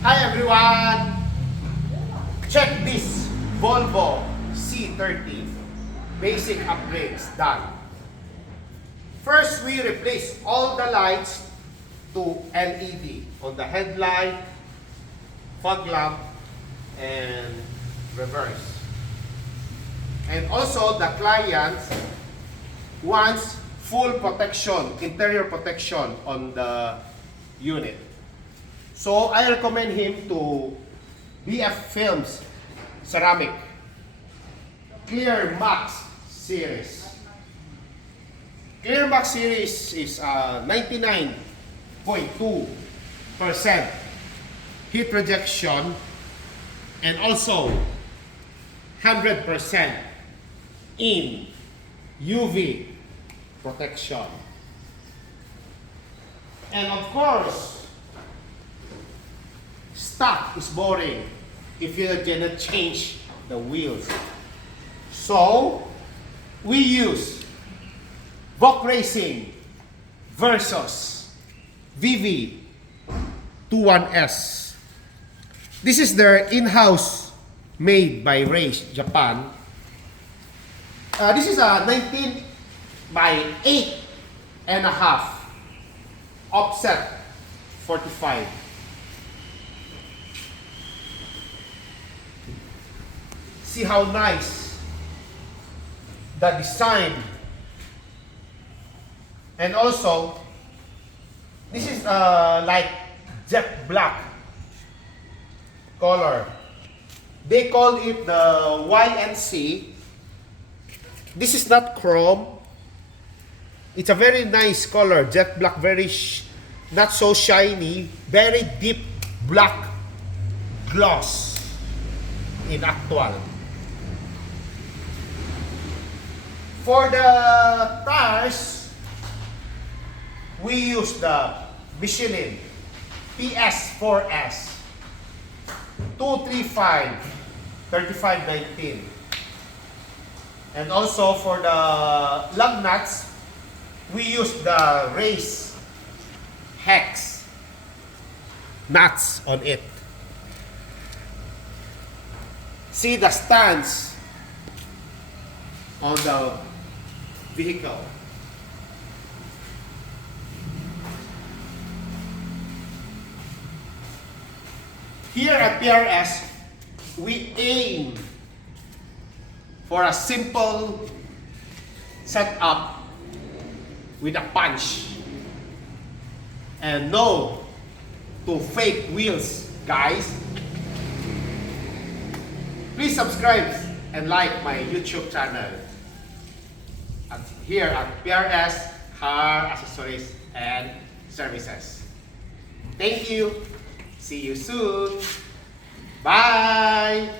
Hi everyone! Check this VOLVO C30 basic upgrades done. First, we replace all the lights to LED on the headlight, fog lamp, and reverse. And also, the client wants full protection, interior protection on the unit. So I recommend him to BF Films Ceramic Clear Max series. Clear Max series is 99.2% heat rejection and also 100% in UV protection. And of course, stock is boring if you cannot change the wheels. So we use VOLVO Racing versus VV21S. This is their in-house made by Race Japan. This is a 19 by 8.5 offset 45. See how nice the design. And also, this is like jet black color. They call it the YNC. This is not chrome. It's a very nice color, jet black, very not so shiny, very deep black gloss in actual. For the tires, we use the MICHELIN PS4S 235 3519. And also for the lug nuts, we use the Race Hex nuts on it. See the stands on the vehicle. Here at PRS, we aim for a simple setup with a punch and no to fake wheels, guys. Please subscribe and like my YouTube channel here at PRS CAR Accessories and Services. Thank you. See you soon. Bye.